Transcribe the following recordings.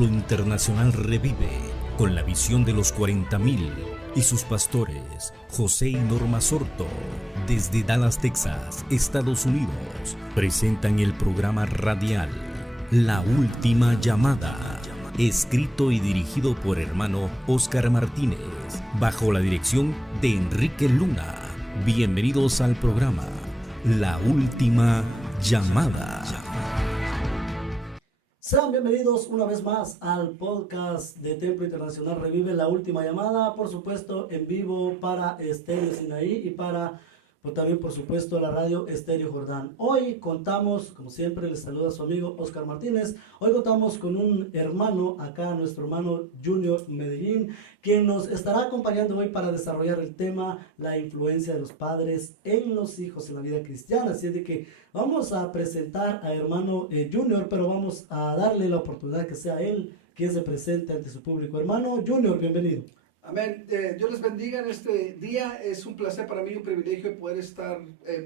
Templo Internacional Revive, con la visión de los 40,000 y sus pastores, José y Norma Sorto, desde Dallas, Texas, Estados Unidos, presentan el programa radial La Última Llamada, escrito y dirigido por hermano Oscar Martínez, bajo la dirección de Enrique Luna. Bienvenidos al programa La Última Llamada. Sean bienvenidos una vez más al podcast de Templo Internacional Revive, La Última Llamada, por supuesto en vivo para Estéreo Sinaí y para también por supuesto la radio Estéreo Jordán. Hoy contamos, como siempre les saluda su amigo Oscar Martínez, hoy contamos con un hermano acá, nuestro hermano Junior Medellín, quien nos estará acompañando hoy para desarrollar el tema, la influencia de los padres en los hijos en la vida cristiana. Así es de que vamos a presentar a hermano Junior, pero vamos a darle la oportunidad que sea él quien se presente ante su público. Hermano Junior, bienvenido. Amén. Dios les bendiga en este día. Es un placer para mí, un privilegio poder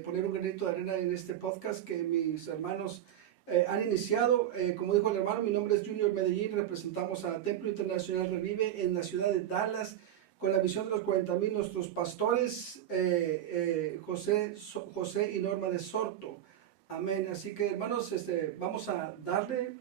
poner un granito de arena en este podcast que mis hermanos han iniciado. Como dijo el hermano, mi nombre es Junior Medellín. Representamos a Templo Internacional Revive en la ciudad de Dallas con la visión de los 40,000. Nuestros pastores, José y Norma de Sorto. Amén. Así que hermanos, vamos a darle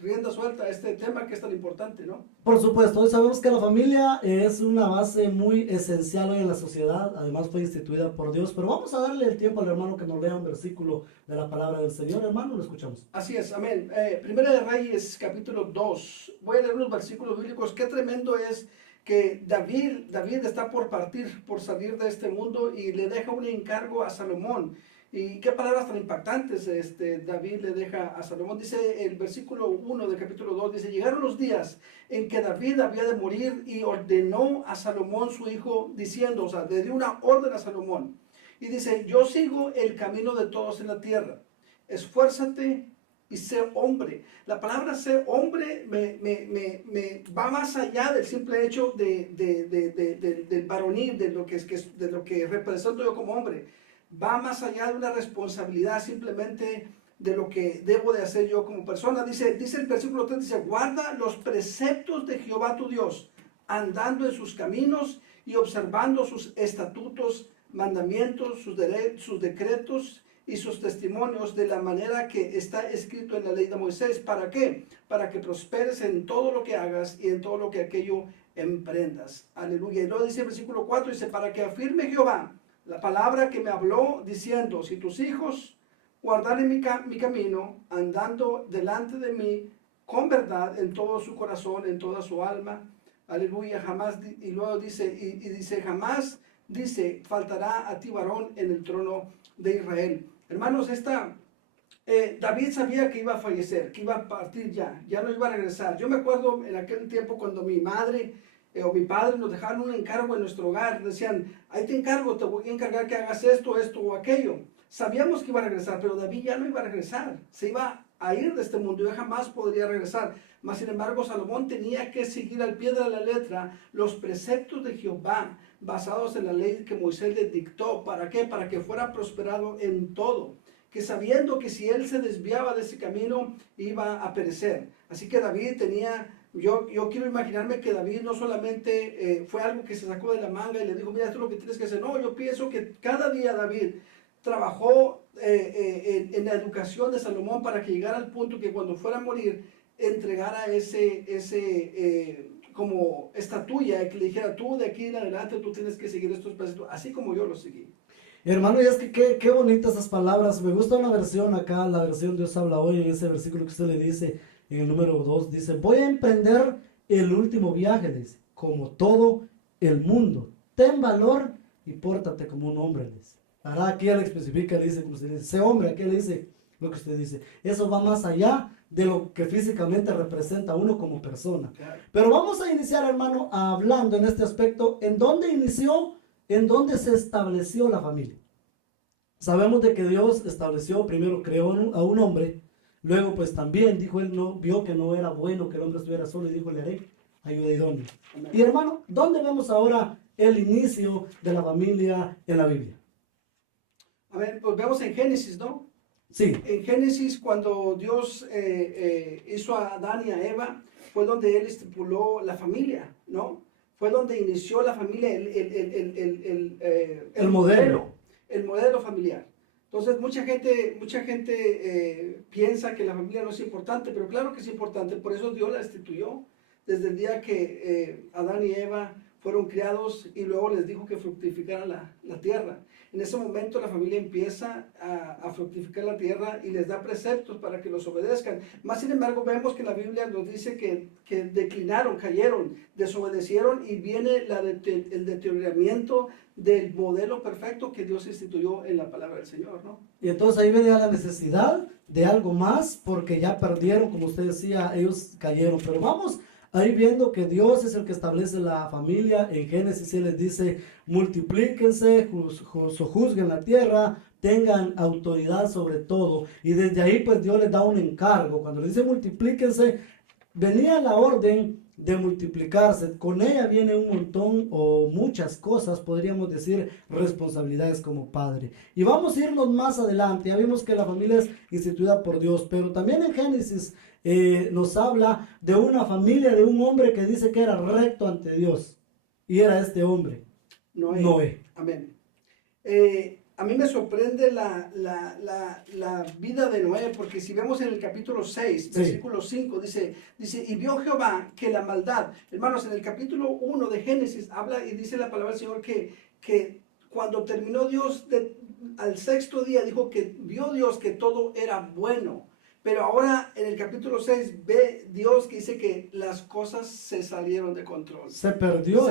rienda suelta a este tema que es tan importante, ¿no? Por supuesto, hoy sabemos que la familia es una base muy esencial hoy en la sociedad, además fue instituida por Dios, pero vamos a darle el tiempo al hermano que nos lea un versículo de la palabra del Señor. Hermano, lo escuchamos. Así es, amén. Primera de Reyes, capítulo 2. Voy a leer unos versículos bíblicos. Qué tremendo es que David está por partir, por salir de este mundo y le deja un encargo a Salomón. Y qué palabras tan impactantes David le deja a Salomón. Dice el versículo 1 del capítulo 2, dice: llegaron los días en que David había de morir y ordenó a Salomón su hijo diciendo, o sea, le dio una orden a Salomón. Y dice: yo sigo el camino de todos en la tierra. Esfuérzate y sé hombre. La palabra ser hombre me va más allá del simple hecho del varonil, de lo que represento yo como hombre. Va más allá de una responsabilidad simplemente de lo que debo de hacer yo como persona. Dice el versículo 3, dice: guarda los preceptos de Jehová tu Dios, andando en sus caminos y observando sus estatutos, mandamientos, sus decretos y sus testimonios de la manera que está escrito en la ley de Moisés. ¿Para qué? Para que prosperes en todo lo que hagas y en todo lo que aquello emprendas. Aleluya. Y luego dice el versículo 4, dice: para que afirme Jehová la palabra que me habló diciendo: si tus hijos guardaren mi camino, andando delante de mí con verdad en todo su corazón, en toda su alma, aleluya, jamás, y luego dice, jamás, dice, faltará a ti varón en el trono de Israel. Hermanos, David sabía que iba a fallecer, que iba a partir ya no iba a regresar. Yo me acuerdo en aquel tiempo cuando mi madre o mi padre nos dejaron un encargo en nuestro hogar, decían: ahí te encargo, te voy a encargar que hagas esto o aquello. Sabíamos que iba a regresar, pero David ya no iba a regresar, se iba a ir de este mundo, ya jamás podría regresar. Mas sin embargo, Salomón tenía que seguir al pie de la letra los preceptos de Jehová, basados en la ley que Moisés le dictó. ¿Para qué? Para que fuera prosperado en todo, que sabiendo que si él se desviaba de ese camino, iba a perecer. Así que David tenía... Yo quiero imaginarme que David no solamente fue algo que se sacó de la manga y le dijo: mira, esto es lo que tienes que hacer. No, yo pienso que cada día David trabajó en la educación de Salomón para que llegara al punto que cuando fuera a morir entregara como estatuilla, que le dijera: tú de aquí en adelante tú tienes que seguir estos preceptos, así como yo los seguí. Hermano, y es que qué bonitas esas palabras. Me gusta una versión acá, la versión Dios habla hoy, en ese versículo que usted le dice, en el número 2, dice: voy a emprender el último viaje, dice, como todo el mundo. Ten valor y pórtate como un hombre, dice. Ahora aquí él especifica, le dice, como usted dice, sé hombre, aquí le dice lo que usted dice. Eso va más allá de lo que físicamente representa a uno como persona. Claro. Pero vamos a iniciar, hermano, hablando en este aspecto, ¿en dónde inició? ¿En dónde se estableció la familia? Sabemos de que Dios estableció, primero creó a un hombre, luego pues también dijo él, no vio que no era bueno que el hombre estuviera solo y dijo: le haré ayuda idónea. Y hermano, ¿dónde vemos ahora el inicio de la familia en la Biblia? A ver, pues vemos en Génesis, ¿no? Sí. En Génesis, cuando Dios hizo a Adán y a Eva, fue donde él estipuló la familia, ¿no? Fue donde inició la familia, El modelo. el modelo familiar. Entonces mucha gente piensa que la familia no es importante, pero claro que es importante, por eso Dios la instituyó desde el día que Adán y Eva fueron criados y luego les dijo que fructificaran la tierra. En ese momento la familia empieza a fructificar la tierra y les da preceptos para que los obedezcan. Más sin embargo, vemos que la Biblia nos dice que declinaron, cayeron, desobedecieron y viene el deterioramiento del modelo perfecto que Dios instituyó en la palabra del Señor, ¿no? Y entonces ahí venía la necesidad de algo más, porque ya perdieron, como usted decía, ellos cayeron. Pero vamos ahí viendo que Dios es el que establece la familia. En Génesis Él les dice, multiplíquense, juzguen la tierra, tengan autoridad sobre todo. Y desde ahí pues Dios les da un encargo. Cuando les dice multiplíquense, venía la orden de multiplicarse. Con ella viene un montón o muchas cosas, podríamos decir, responsabilidades como padre. Y vamos a irnos más adelante. Ya vimos que la familia es instituida por Dios, pero también en Génesis nos habla de una familia, de un hombre que dice que era recto ante Dios. Y era este hombre, Noé. Amén. A mí me sorprende la vida de Noé, porque si vemos en el capítulo 6, Sí. versículo 5, dice, y vio Jehová que la maldad, hermanos, en el capítulo 1 de Génesis habla y dice la palabra del Señor que cuando terminó Dios, al sexto día dijo que vio Dios que todo era bueno. Pero ahora en el capítulo 6 ve Dios que dice que las cosas se salieron de control. Se perdió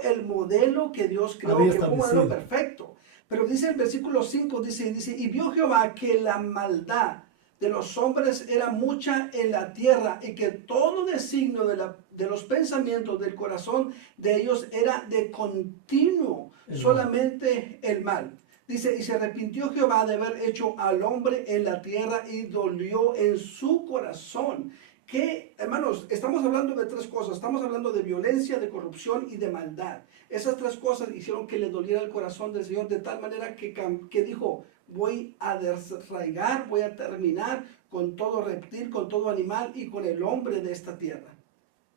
el modelo que Dios creó, que fue un modelo perfecto. Pero dice el versículo 5, dice, y vio Jehová que la maldad de los hombres era mucha en la tierra y que todo designio de los pensamientos del corazón de ellos era de continuo, solamente el mal. Dice, y se arrepintió Jehová de haber hecho al hombre en la tierra y dolió en su corazón. Que, hermanos, estamos hablando de tres cosas. Estamos hablando de violencia, de corrupción y de maldad. Esas tres cosas hicieron que le doliera el corazón del Señor de tal manera que dijo, voy a desarraigar, voy a terminar con todo reptil, con todo animal y con el hombre de esta tierra.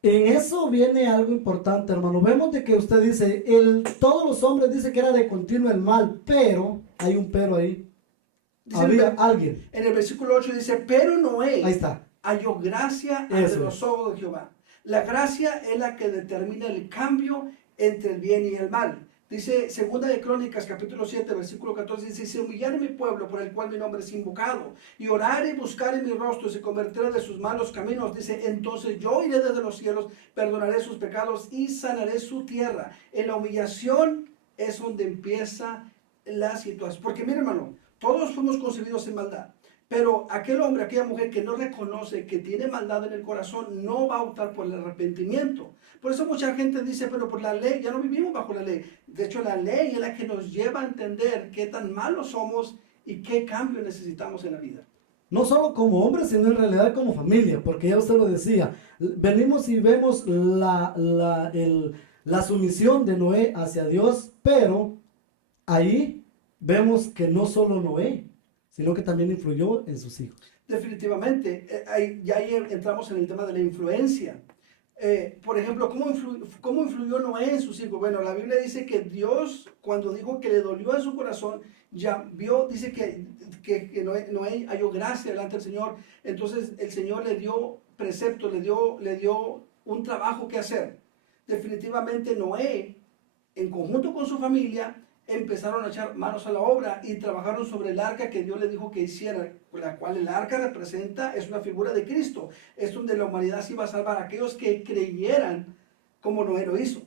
En eso viene algo importante, hermano. Vemos de que usted dice, todos los hombres dicen que era de continuo el mal, pero, hay un pero ahí. Dice Había alguien. En el versículo 8 dice, pero Noé Ahí está. halló gracia ante los ojos de Jehová. La gracia es la que determina el cambio entre el bien y el mal. Dice, segunda de Crónicas, capítulo 7, versículo 14, dice, si humillare mi pueblo por el cual mi nombre es invocado, y orare y buscare mi rostro, y se convertirá de sus malos caminos, dice, entonces yo iré desde los cielos, perdonaré sus pecados y sanaré su tierra. En la humillación es donde empieza la situación. Porque mire, hermano, todos fuimos concebidos en maldad. Pero aquel hombre, aquella mujer que no reconoce que tiene maldad en el corazón, no va a optar por el arrepentimiento. Por eso mucha gente dice, pero por la ley, ya no vivimos bajo la ley. De hecho, la ley es la que nos lleva a entender qué tan malos somos y qué cambio necesitamos en la vida. No solo como hombres, sino en realidad como familia, porque ya usted lo decía. Venimos y vemos la sumisión de Noé hacia Dios, pero ahí vemos que no solo Noé, sino que también influyó en sus hijos. Definitivamente, ahí entramos en el tema de la influencia. Por ejemplo, ¿cómo influyó Noé en sus hijos? Bueno, la Biblia dice que Dios, cuando dijo que le dolió en su corazón, ya vio, dice que Noé halló gracia delante del Señor. Entonces el Señor le dio preceptos, le dio un trabajo que hacer. Definitivamente Noé, en conjunto con su familia, empezaron a echar manos a la obra y trabajaron sobre el arca que Dios les dijo que hiciera, la cual el arca representa, es una figura de Cristo, es donde la humanidad se iba a salvar, aquellos que creyeran como Noé lo hizo.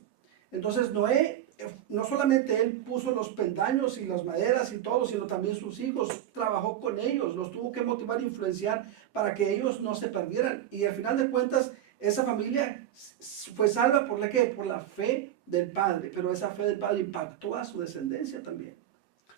Entonces Noé, no solamente él puso los peldaños y las maderas y todo, sino también sus hijos, trabajó con ellos, los tuvo que motivar e influenciar para que ellos no se perdieran. Y al final de cuentas, esa familia fue salva por la fe del padre, pero esa fe del padre impactó a su descendencia también.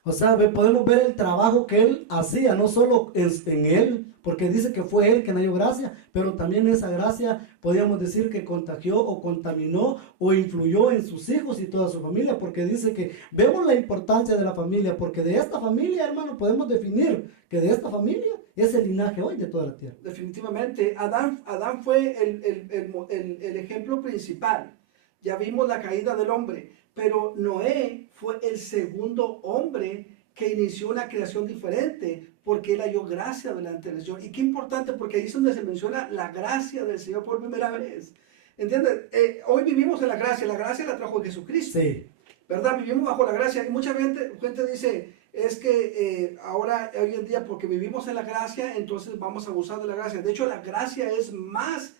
O sea, podemos ver el trabajo que él hacía, no solo en él, porque dice que fue él quien dio gracia, pero también esa gracia podríamos decir que contagió o contaminó o influyó en sus hijos y toda su familia, porque dice que vemos la importancia de la familia, porque de esta familia, hermano, podemos definir que de esta familia es el linaje hoy de toda la tierra. Definitivamente, Adán fue el ejemplo principal. Ya vimos la caída del hombre, pero Noé fue el segundo hombre que inició una creación diferente, porque él halló gracia delante del Señor. Y qué importante, porque ahí es donde se menciona la gracia del Señor por primera vez. ¿Entiendes? Hoy vivimos en la gracia la trajo Jesucristo. Sí. ¿Verdad? Vivimos bajo la gracia. Y mucha gente dice, es que ahora, hoy en día, porque vivimos en la gracia, entonces vamos a abusar de la gracia. De hecho, la gracia es más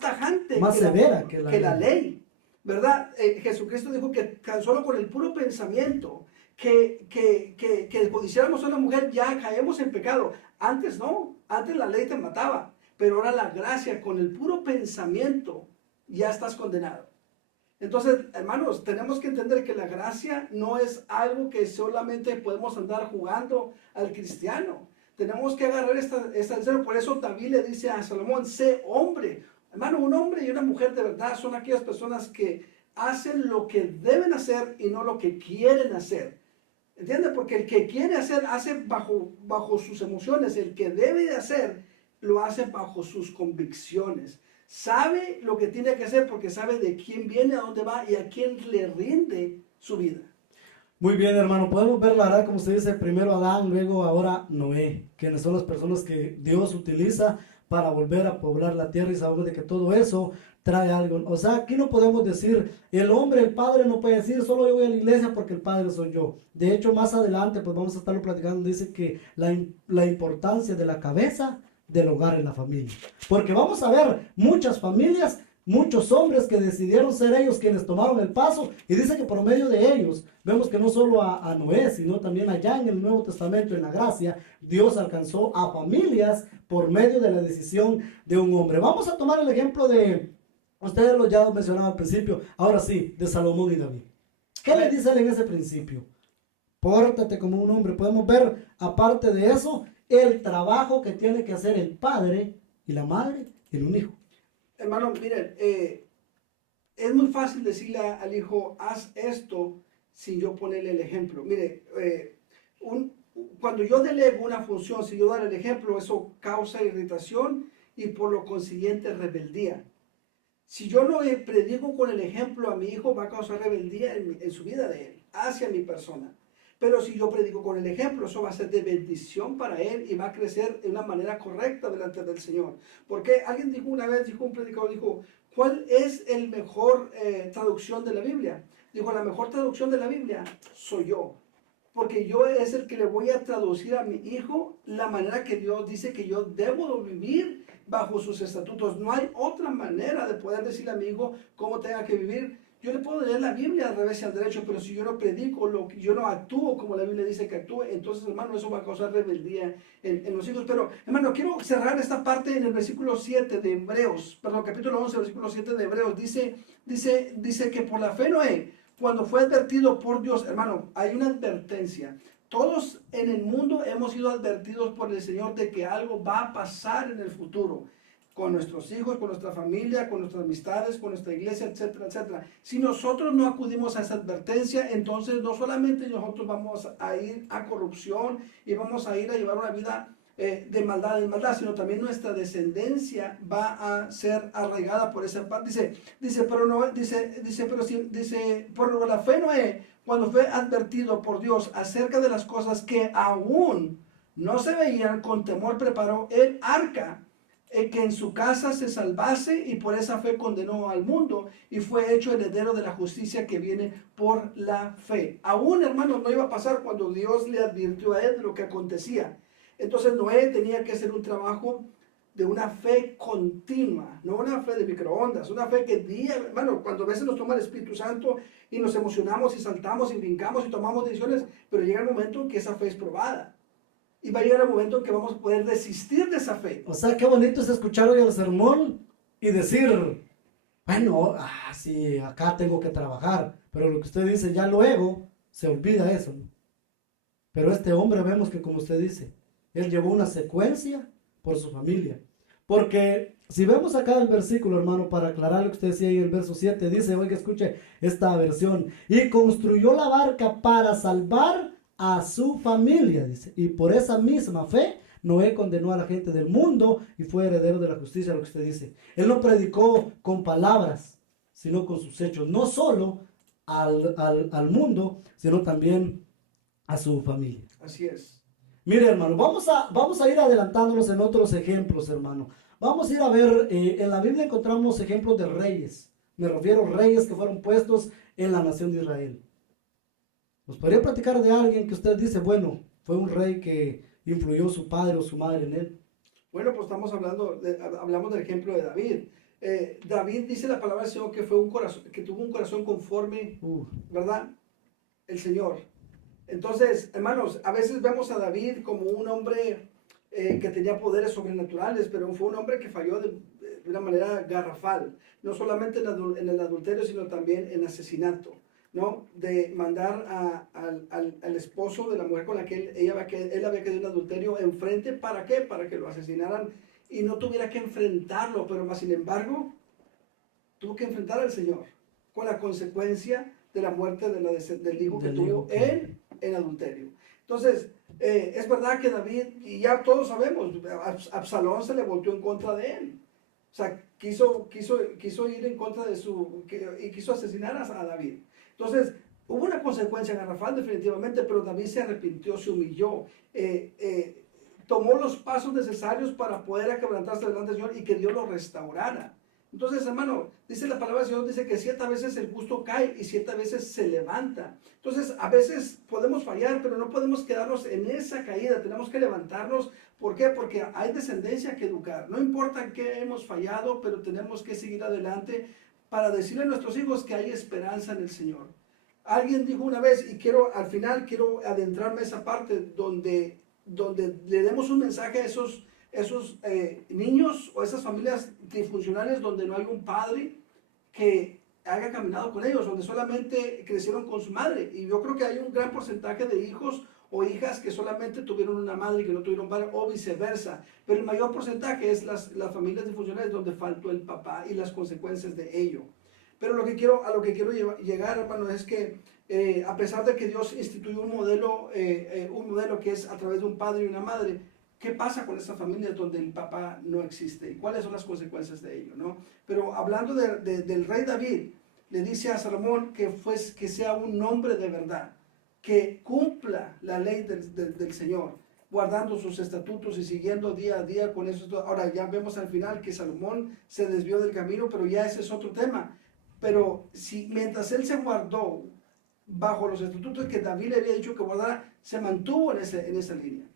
tajante, más severa que la ley. ¿Verdad? Jesucristo dijo que tan solo con el puro pensamiento que codiciáramos a una mujer ya caemos en pecado. Antes no, antes la ley te mataba, pero ahora la gracia, con el puro pensamiento ya estás condenado. Entonces, hermanos, tenemos que entender que la gracia no es algo que solamente podemos andar jugando al cristiano. Tenemos que agarrar esta escena. Por eso David le dice a Salomón, sé hombre. Hermano, un hombre y una mujer de verdad son aquellas personas que hacen lo que deben hacer y no lo que quieren hacer. ¿Entiendes? Porque el que quiere hacer, hace bajo sus emociones. El que debe de hacer, lo hace bajo sus convicciones. Sabe lo que tiene que hacer porque sabe de quién viene, a dónde va y a quién le rinde su vida. Muy bien, hermano, podemos ver la verdad, como usted dice, primero Adán, luego ahora Noé, quienes son las personas que Dios utiliza para volver a poblar la tierra, y sabemos de que todo eso trae algo. O sea, aquí no podemos decir, el hombre, el padre no puede decir, solo yo voy a la iglesia porque el padre soy yo. De hecho, más adelante, pues vamos a estarlo platicando, dice que la importancia de la cabeza del hogar en la familia. Porque vamos a ver muchas familias, muchos hombres que decidieron ser ellos quienes tomaron el paso, y dice que por medio de ellos, vemos que no solo a Noé, sino también allá en el Nuevo Testamento, en la gracia, Dios alcanzó a familias por medio de la decisión de un hombre. Vamos a tomar el ejemplo de, ustedes ya lo mencionaban al principio, ahora sí, de Salomón y David. ¿Qué le dice él en ese principio? Pórtate como un hombre. Podemos ver, aparte de eso, el trabajo que tiene que hacer el padre y la madre en un hijo. Hermano, miren, es muy fácil decirle al hijo, haz esto, sin yo ponerle el ejemplo. Mire, cuando yo delego una función, si yo doy el ejemplo, eso causa irritación y por lo consiguiente rebeldía. Si yo no predico con el ejemplo a mi hijo, va a causar rebeldía en su vida de él, hacia mi persona. Pero si yo predico con el ejemplo, eso va a ser de bendición para él y va a crecer de una manera correcta delante del Señor. Porque alguien dijo una vez, un predicador dijo, ¿cuál es el mejor traducción de la Biblia? Dijo, la mejor traducción de la Biblia soy yo. Porque yo es el que le voy a traducir a mi hijo la manera que Dios dice que yo debo vivir bajo sus estatutos. No hay otra manera de poder decirle a mi hijo cómo tenga que vivir. Yo le puedo leer la Biblia al revés y al derecho, pero si yo no predico, yo no actúo como la Biblia dice que actúe, entonces, hermano, eso va a causar rebeldía en los hijos. Pero, hermano, quiero cerrar esta parte en el versículo 7 de Hebreos, perdón, capítulo 11, versículo 7 de Hebreos. Dice que por la fe Noé, cuando fue advertido por Dios, hermano, hay una advertencia. Todos en el mundo hemos sido advertidos por el Señor de que algo va a pasar en el futuro. Con nuestros hijos, con nuestra familia, con nuestras amistades, con nuestra iglesia, etcétera, etcétera. Si nosotros no acudimos a esa advertencia, entonces no solamente nosotros vamos a ir a corrupción y vamos a ir a llevar una vida de maldad en maldad, sino también nuestra descendencia va a ser arraigada por esa parte. Por la fe Noé, cuando fue advertido por Dios acerca de las cosas que aún no se veían, con temor preparó el arca, que en su casa se salvase, y por esa fe condenó al mundo y fue hecho heredero de la justicia que viene por la fe. Aún, hermanos, no iba a pasar cuando Dios le advirtió a él de lo que acontecía. Entonces Noé tenía que hacer un trabajo de una fe continua, no una fe de microondas, una fe que hermano, cuando a veces nos toma el Espíritu Santo y nos emocionamos y saltamos y brincamos y tomamos decisiones, pero llega el momento en que esa fe es probada. Y va a llegar el momento en que vamos a poder desistir de esa fe. O sea, qué bonito es escuchar hoy el sermón y decir, bueno, sí, acá tengo que trabajar. Pero lo que usted dice, ya luego se olvida eso, ¿no? Pero este hombre vemos que, como usted dice, él llevó una secuencia por su familia. Porque si vemos acá el versículo, hermano, para aclarar lo que usted decía ahí en el verso 7, dice, oiga, escuche esta versión, y construyó la barca para salvar a su familia, dice, y por esa misma fe, Noé condenó a la gente del mundo y fue heredero de la justicia, lo que usted dice. Él no predicó con palabras, sino con sus hechos, no solo al mundo, sino también a su familia. Así es. Mire, hermano, vamos a ir adelantándonos en otros ejemplos, hermano. Vamos a ir a ver, en la Biblia encontramos ejemplos de reyes. Me refiero a reyes que fueron puestos en la nación de Israel. ¿Nos podría platicar de alguien que usted dice, bueno, fue un rey que influyó su padre o su madre en él? Bueno, pues hablamos del ejemplo de David. David dice la palabra del Señor que tuvo un corazón conforme, ¿verdad? El Señor. Entonces, hermanos, a veces vemos a David como un hombre que tenía poderes sobrenaturales, pero fue un hombre que falló de una manera garrafal, no solamente en el adulterio, sino también en asesinato, ¿no? De mandar al esposo de la mujer con la que él había quedado en adulterio enfrente, ¿para qué? Para que lo asesinaran y no tuviera que enfrentarlo, pero más sin embargo, tuvo que enfrentar al Señor con la consecuencia de la muerte del hijo que tuvo en adulterio. Entonces, es verdad que David, y ya todos sabemos, Absalón se le volteó en contra de él. O sea, quiso ir en contra y quiso asesinar a David. Entonces, hubo una consecuencia garrafal definitivamente, pero David se arrepintió, se humilló, tomó los pasos necesarios para poder aquebrantarse delante del Señor y que Dios lo restaurara. Entonces, hermano, dice la palabra del Señor, dice que 7 veces el justo cae y 7 veces se levanta. Entonces, a veces podemos fallar, pero no podemos quedarnos en esa caída. Tenemos que levantarnos. ¿Por qué? Porque hay descendencia que educar. No importa en qué hemos fallado, pero tenemos que seguir adelante para decirle a nuestros hijos que hay esperanza en el Señor. Alguien dijo una vez, y al final quiero adentrarme a esa parte donde le demos un mensaje a esos niños o esas familias disfuncionales donde no hay un padre que haya caminado con ellos, donde solamente crecieron con su madre. Y yo creo que hay un gran porcentaje de hijos o hijas que solamente tuvieron una madre y que no tuvieron padre, o viceversa. Pero el mayor porcentaje es las familias disfuncionales donde faltó el papá y las consecuencias de ello. Pero a lo que quiero llegar, hermano, es que a pesar de que Dios instituyó un modelo que es a través de un padre y una madre, ¿qué pasa con esas familias donde el papá no existe? ¿Y cuáles son las consecuencias de ello, no? Pero hablando del rey David, le dice a Salomón que sea un hombre de verdad, que cumpla la ley del Señor, guardando sus estatutos y siguiendo día a día con eso. Ahora ya vemos al final que Salomón se desvió del camino, pero ya ese es otro tema. Pero mientras él se guardó bajo los estatutos que David le había dicho que guardara, se mantuvo en esa línea.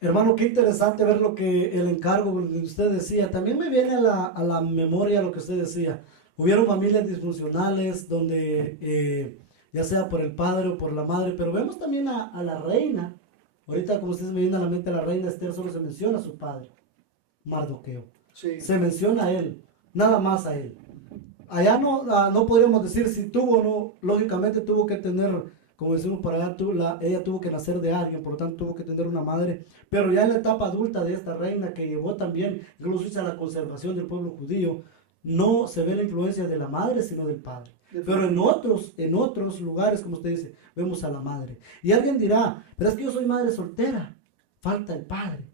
Hermano, qué interesante ver lo que el encargo que usted decía. También me viene a la memoria lo que usted decía. Hubieron familias disfuncionales donde, ya sea por el padre o por la madre, pero vemos también a la reina. Ahorita, como ustedes me viene a la mente, la reina Esther solo se menciona a su padre, Mardoqueo. Sí. Se menciona a él, nada más a él. Allá no podríamos decir si tuvo o no, lógicamente tuvo que tener, como decimos para allá, ella tuvo que nacer de alguien, por lo tanto tuvo que tener una madre, pero ya en la etapa adulta de esta reina que llevó también, incluso a la conservación del pueblo judío, no se ve la influencia de la madre, sino del padre. Pero en otros lugares, como usted dice, vemos a la madre. Y alguien dirá, pero es que yo soy madre soltera, falta el padre.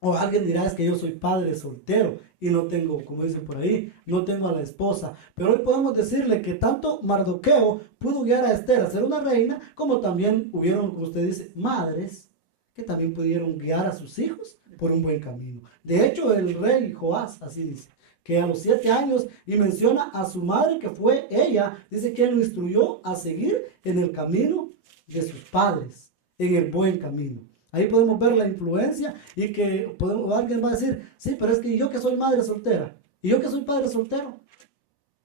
O alguien dirá, es que yo soy padre soltero y no tengo, como dicen por ahí, no tengo a la esposa. Pero hoy podemos decirle que tanto Mardoqueo pudo guiar a Esther a ser una reina, como también hubieron, como usted dice, madres que también pudieron guiar a sus hijos por un buen camino. De hecho, el rey Joás, así dice, que a los 7 años, y menciona a su madre que fue ella, dice que él lo instruyó a seguir en el camino de sus padres, en el buen camino. Ahí podemos ver la influencia y que alguien va a decir, sí, pero es que yo que soy madre soltera y yo que soy padre soltero.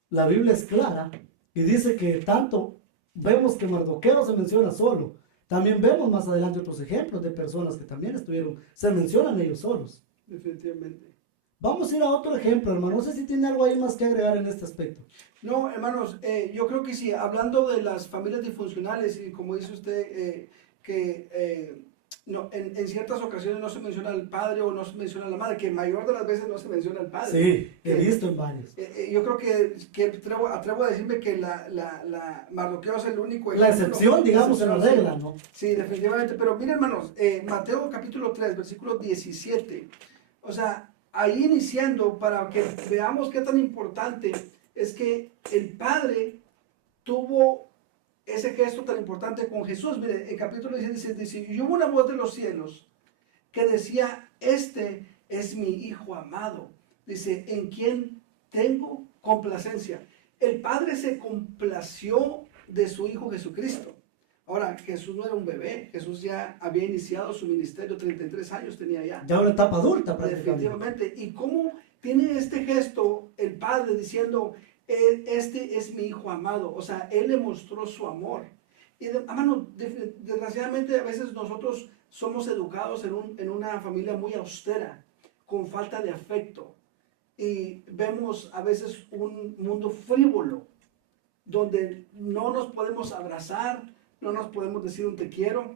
La Biblia es clara y dice que tanto vemos que Mardoqueo se menciona solo. También vemos más adelante otros ejemplos de personas que también se mencionan ellos solos. Definitivamente. Vamos a ir a otro ejemplo, hermano. No sé si tiene algo ahí más que agregar en este aspecto. No, hermanos, yo creo que sí, hablando de las familias disfuncionales y como dice usted, no, en ciertas ocasiones no se menciona al padre o no se menciona a la madre, que mayor de las veces no se menciona al padre. Sí, he visto en varios. Yo creo que atrevo a decirme que Mardoqueo es el único La ejemplo. excepción, digamos, en la regla, ¿no? Sí, definitivamente. Pero miren, hermanos, Mateo capítulo 3, versículo 17. O sea, ahí iniciando, para que veamos qué tan importante es que el Padre tuvo ese gesto tan importante con Jesús. Mire, el capítulo 17 dice, y hubo una voz de los cielos que decía, este es mi Hijo amado. Dice, en quien tengo complacencia. El Padre se complació de su Hijo Jesucristo. Ahora, Jesús no era un bebé, Jesús ya había iniciado su ministerio, 33 años tenía ya. Ya una etapa adulta prácticamente. Definitivamente. ¿Y cómo tiene este gesto el Padre diciendo, este es mi Hijo amado? O sea, Él le mostró su amor. Y hermano, desgraciadamente a veces nosotros somos educados en una familia muy austera, con falta de afecto. Y vemos a veces un mundo frívolo, donde no nos podemos abrazar, no nos podemos decir un te quiero.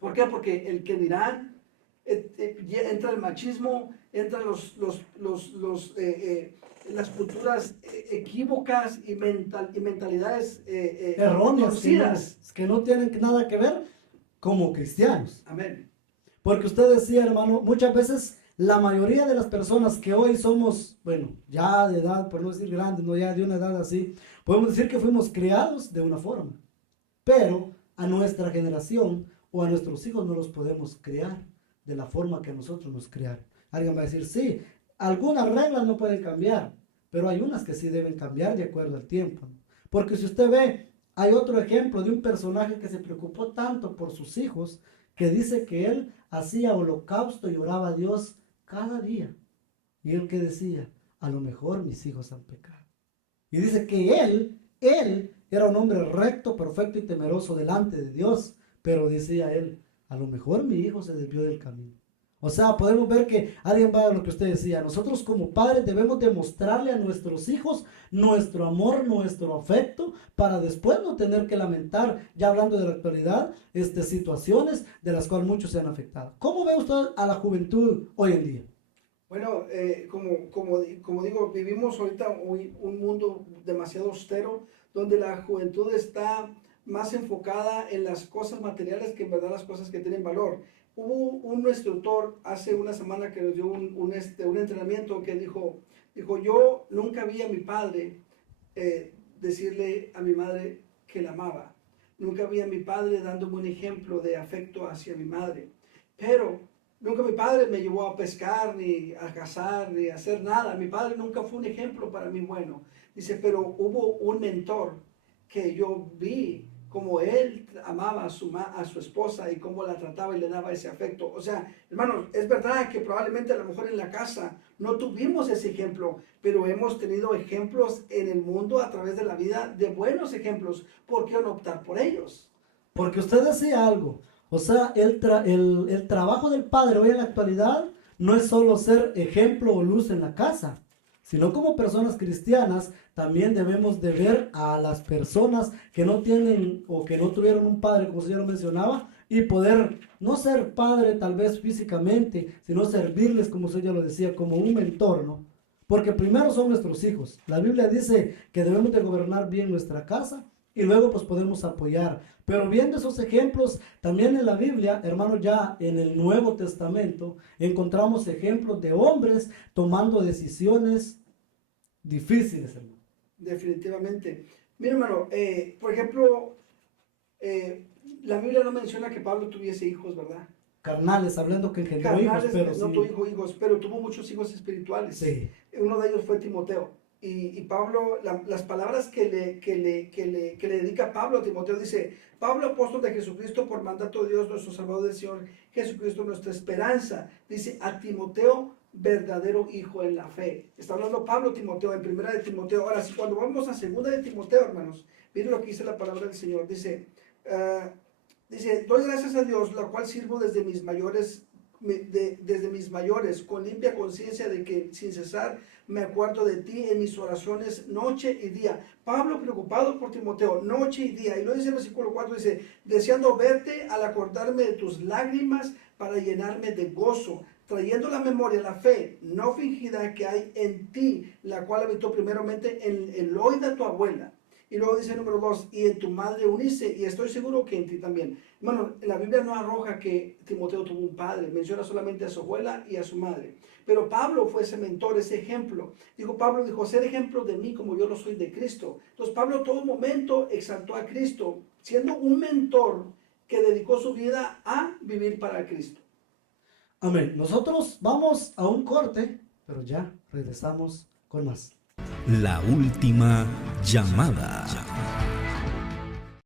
¿Por qué? Porque el que dirán, entra el machismo, entran las culturas equívocas y mentalidades erróneas, que no tienen nada que ver como cristianos. Amén. Porque usted decía, hermano, muchas veces la mayoría de las personas que hoy somos, bueno, ya de edad, por no decir grandes, no ya de una edad así, podemos decir que fuimos criados de una forma. Pero a nuestra generación o a nuestros hijos no los podemos criar de la forma que nosotros nos criaron. Alguien va a decir, sí, algunas reglas no pueden cambiar, pero hay unas que sí deben cambiar de acuerdo al tiempo. Porque si usted ve, hay otro ejemplo de un personaje que se preocupó tanto por sus hijos, que dice que él hacía holocausto y oraba a Dios cada día. Y él que decía, a lo mejor mis hijos han pecado. Y dice que él era un hombre recto, perfecto y temeroso delante de Dios, pero decía él, a lo mejor mi hijo se desvió del camino. O sea, podemos ver que alguien va a lo que usted decía, nosotros como padres debemos demostrarle a nuestros hijos nuestro amor, nuestro afecto, para después no tener que lamentar, ya hablando de la actualidad, situaciones de las cuales muchos se han afectado. ¿Cómo ve usted a la juventud hoy en día? Bueno, como digo, vivimos ahorita un mundo demasiado austero, donde la juventud está más enfocada en las cosas materiales que en verdad las cosas que tienen valor. Hubo un instructor hace una semana que nos dio un entrenamiento que dijo, yo nunca vi a mi padre decirle a mi madre que la amaba. Nunca vi a mi padre dándome un ejemplo de afecto hacia mi madre. Pero nunca mi padre me llevó a pescar, ni a cazar, ni a hacer nada. Mi padre nunca fue un ejemplo para mí bueno. Dice, pero hubo un mentor que yo vi como él amaba a su esposa y cómo la trataba y le daba ese afecto. O sea, hermanos, es verdad que probablemente a lo mejor en la casa no tuvimos ese ejemplo, pero hemos tenido ejemplos en el mundo a través de la vida de buenos ejemplos. ¿Por qué no optar por ellos? Porque usted decía algo, o sea, el trabajo del padre hoy en la actualidad no es solo ser ejemplo o luz en la casa, sino como personas cristianas también debemos de ver a las personas que no tienen o que no tuvieron un padre, como ya lo mencionaba, y poder no ser padre tal vez físicamente, sino servirles, como usted ya lo decía, como un mentor, ¿no? Porque primero son nuestros hijos. La Biblia dice que debemos de gobernar bien nuestra casa y luego pues podemos apoyar. Pero viendo esos ejemplos, también en la Biblia, hermano, ya en el Nuevo Testamento, encontramos ejemplos de hombres tomando decisiones difíciles, hermano. Definitivamente. Mira, hermano, por ejemplo, la Biblia no menciona que Pablo tuviese hijos, ¿verdad? Carnales, hablando que engendró hijos, pero no sí. tuvo hijos, pero tuvo muchos hijos espirituales. Sí. Uno de ellos fue Timoteo. Y Pablo, las palabras que le dedica Pablo a Timoteo, dice, Pablo, apóstol de Jesucristo, por mandato de Dios, nuestro Salvador del Señor Jesucristo, nuestra esperanza. Dice, a Timoteo, verdadero hijo en la fe. Está hablando Pablo Timoteo en primera de Timoteo. Ahora, cuando vamos a segunda de Timoteo, hermanos, miren lo que dice la palabra del Señor. Dice, doy gracias a Dios, la cual sirvo desde mis mayores desde mis mayores, con limpia conciencia de que sin cesar me acuerdo de ti en mis oraciones noche y día. Pablo preocupado por Timoteo, noche y día. Y lo dice el versículo 4, dice, deseando verte al acordarme de tus lágrimas para llenarme de gozo, trayendo la memoria, la fe no fingida que hay en ti, la cual habitó primeramente en Loida, tu abuela. Y luego dice número 2, y en tu madre Eunice, y estoy seguro que en ti también. Bueno, la Biblia no arroja que Timoteo tuvo un padre, menciona solamente a su abuela y a su madre. Pero Pablo fue ese mentor, ese ejemplo. Pablo dijo, ser ejemplo de mí como yo lo soy de Cristo. Entonces Pablo todo momento exaltó a Cristo, siendo un mentor que dedicó su vida a vivir para Cristo. Amén. Nosotros vamos a un corte, pero ya regresamos con más. La última llamada.